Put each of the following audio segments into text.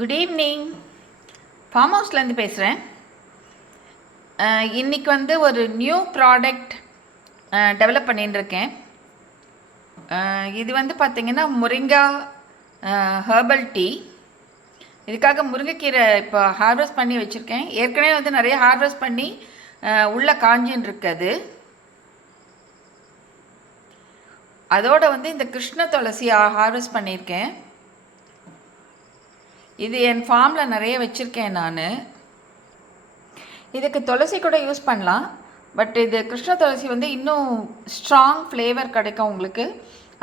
Good evening. Form ஹவுஸ்லேருந்து பேசுகிறேன். இன்றைக்கி வந்து ஒரு நியூ ப்ராடக்ட் டெவலப் பண்ணிட்டுருக்கேன். இது வந்து பார்த்திங்கன்னா முருங்கா ஹெர்பல் டீ. இதுக்காக முருங்கைக்கீரை இப்போ ஹார்வெஸ்ட் பண்ணி வச்சுருக்கேன். ஏற்கனவே வந்து நிறைய ஹார்வெஸ்ட் பண்ணி உள்ளே காஞ்சின்னு இருக்குது. அதோடு வந்து இந்த கிருஷ்ண துளசி ஹார்வெஸ்ட் பண்ணியிருக்கேன். இது என் ஃபார்மில் நிறைய வச்சுருக்கேன் நான். இதுக்கு துளசி கூட யூஸ் பண்ணலாம். பட் இது கிருஷ்ண துளசி வந்து இன்னும் ஸ்ட்ராங் ஃப்ளேவர் கிடைக்கும் உங்களுக்கு.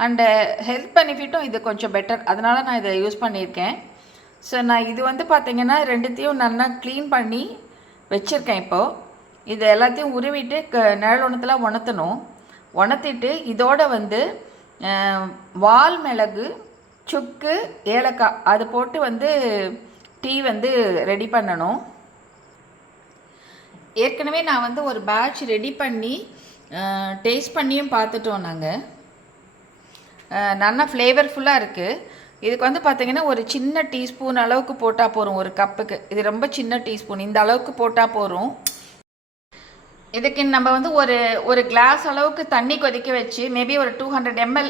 அண்டு ஹெல்த் பெனிஃபிட்டும் இது கொஞ்சம் பெட்டர். அதனால் நான் இதை யூஸ் பண்ணியிருக்கேன். ஸோ நான் இது வந்து பார்த்திங்கன்னா ரெண்டுத்தையும் நல்லா க்ளீன் பண்ணி வச்சுருக்கேன். இப்போது இது எல்லாத்தையும் உருவிட்டு நிழல் ஒன்றத்தில் உணர்த்திட்டு இதோடு வந்து வால் மிளகு, சுக்கு, ஏலக்காய் அது போட்டு வந்து டீ வந்து ரெடி பண்ணணும். ஏற்கனவே நான் வந்து ஒரு பேட்ச் ரெடி பண்ணி டேஸ்ட் பண்ணியும் பார்த்துட்டோம் நாங்கள். நல்லா ஃப்ளேவர்ஃபுல்லாக இருக்குது. இதுக்கு வந்து பார்த்திங்கன்னா ஒரு சின்ன டீஸ்பூன் அளவுக்கு போட்டால் போதும் ஒரு கப்புக்கு. இது ரொம்ப சின்ன டீஸ்பூன், இந்த அளவுக்கு போட்டால் போதும். இதுக்கு நம்ம வந்து ஒரு கிளாஸ் அளவுக்கு தண்ணி கொதிக்க வச்சு, மேபி ஒரு 200 ml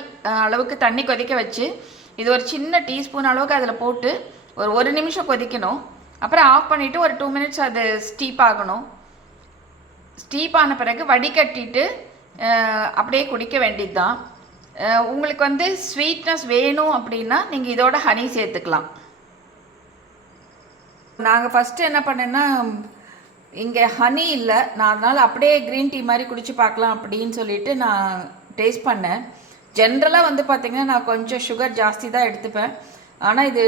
அளவுக்கு தண்ணி கொதிக்க வச்சு, இது ஒரு சின்ன டீஸ்பூன் அளவுக்கு அதில் போட்டு ஒரு நிமிஷம் கொதிக்கணும். அப்புறம் ஆஃப் பண்ணிவிட்டு ஒரு 2 minutes அது ஸ்டீப் ஆகணும். ஸ்டீப் ஆன பிறகு வடிகட்டிட்டு அப்படியே குடிக்க வேண்டியது தான். உங்களுக்கு வந்து ஸ்வீட்னஸ் வேணும் அப்படின்னா நீங்கள் இதோட ஹனி சேர்த்துக்கலாம். நாங்கள் ஃபஸ்ட்டு என்ன பண்ணேன்னா, இங்கே ஹனி இல்லை, நான் அதனால் அப்படியே க்ரீன் டீ மாதிரி குடிச்சு பார்க்கலாம் அப்படின்னு சொல்லிட்டு நான் டேஸ்ட் பண்ணேன். ஜென்ரலாக வந்து பார்த்திங்கன்னா நான் கொஞ்சம் சுகர் ஜாஸ்தி தான் எடுத்துப்பேன். ஆனால் இது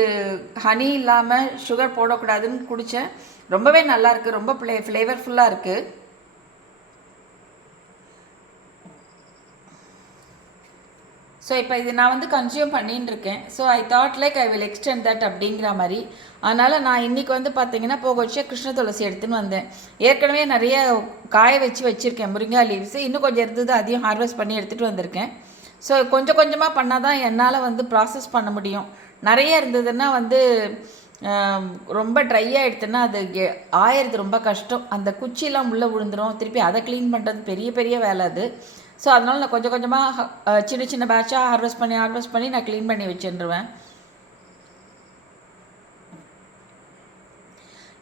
ஹனி இல்லாமல் சுகர் போடக்கூடாதுன்னு குடித்தேன். ரொம்பவே நல்லாயிருக்கு, ரொம்ப ஃப்ளேவர்ஃபுல்லாக இருக்குது. ஸோ இப்போ இது நான் வந்து கன்சியூம் பண்ணின்னு இருக்கேன். So I thought like I will extend that அப்படிங்கிற மாதிரி. அதனால் நான் இன்றைக்கி வந்து பார்த்திங்கன்னா போக வச்சு கிருஷ்ண துளசி எடுத்துன்னு வந்தேன். ஏற்கனவே நிறைய காய வச்சுருக்கேன் முருங்கா லீவ்ஸு. இன்னும் கொஞ்சம் இருந்தது, அதையும் ஹார்வெஸ்ட் பண்ணி எடுத்துகிட்டு வந்திருக்கேன். ஸோ கொஞ்சம் கொஞ்சமாக பண்ணால் தான் என்னால் வந்து ப்ராசஸ் பண்ண முடியும். நிறைய இருந்ததுன்னா வந்து ரொம்ப ட்ரையாக எடுத்தோன்னா அது ஆயிடுது ரொம்ப கஷ்டம். அந்த குச்சியெலாம் உள்ளே விழுந்துடும். திருப்பி அதை க்ளீன் பண்ணுறது பெரிய வேலை அது. ஸோ அதனால் நான் கொஞ்சம் கொஞ்சமாக சின்ன பேட்சாக ஹார்வெஸ்ட் பண்ணி நான் க்ளீன் பண்ணி வச்சுருவேன்.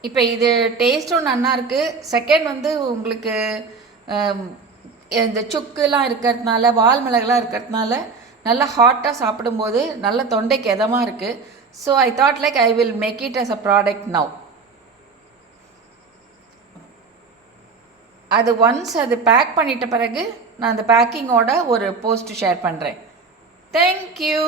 இப்போ இது டேஸ்ட்டும் நல்லா இருக்குது. செகண்ட் வந்து உங்களுக்கு இந்த சுக்குலாம் இருக்கிறதுனால, வால் மிளகுலாம் இருக்கிறதுனால நல்லா ஹாட்டாக சாப்பிடும்போது நல்ல தொண்டைக்கு எதமாக இருக்குது. So I thought like I will make it as a product now. அது ஒன்ஸ் அது பேக் பண்ணிட்ட பிறகு நான் அந்த பேக்கிங்கோட ஒரு போஸ்ட் ஷேர் பண்ணுறேன். தேங்க்யூ.